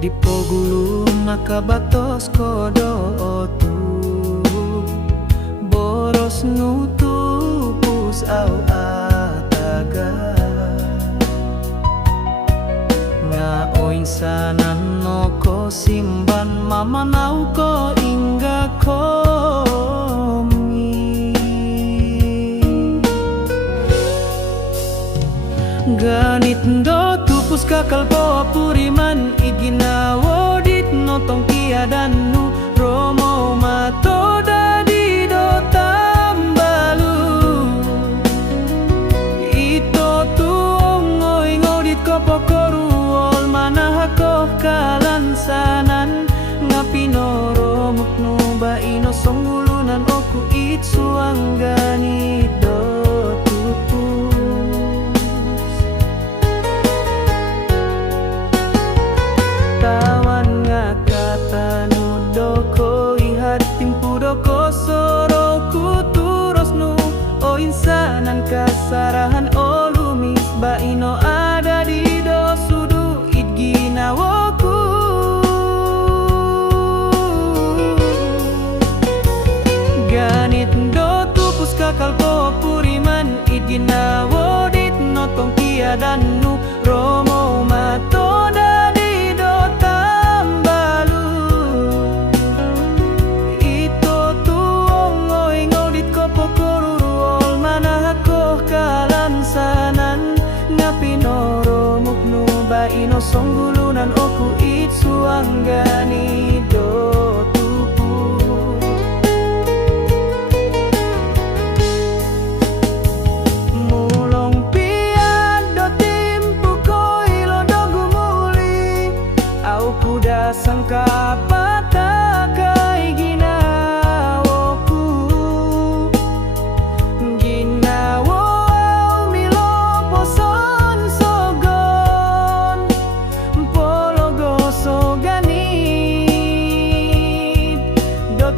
Di pogulung nakabatos kodo tu boros nutupus au ataga nga oing sanan no ko simban mamanau ko ingga komi ganit do tupus kakal bawa puriman iginawo dit notong tiadanu romo mato dadi do tambalu ito tuong ngoy ngodit ko pokoruol manahako kalansanan nga pinoromok no ba ino songgulunan oku itsuang ganit do insanan kasarahan o lumis baino ada di do sudu it ginawoku ganit do tupus kakal ko puriman it ginawo dit notong tiadanu romo mato dadi do tambalu ito tuong ngoy ngodit ko pokoro kalansanan nga pinoromok no ba ino songgulunan oku itsuang gani do tupu mulong pian do timpu ko ilo do gumuli au kuda sangka patakai ginawoku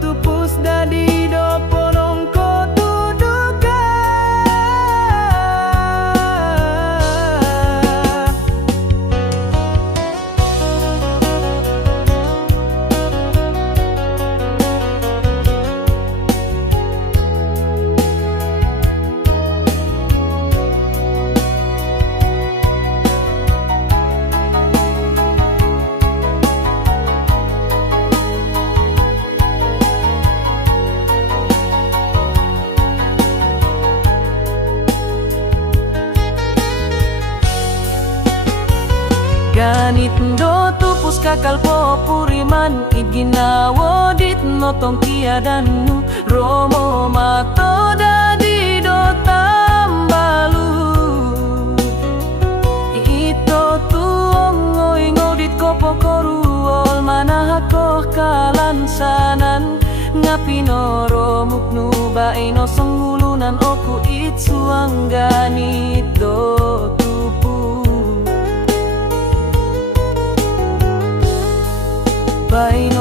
tupus dadi do ponong ko tuduka ganit do tupus kakal po puriman iginawo dit notong tiadanu romo mato dadi do tambalu ito tuong ngoy ngodit ko pokoruol manahako kalansanan nga pinoromok no ba ino songgulunan oku itsuang ganit do tupu Bye.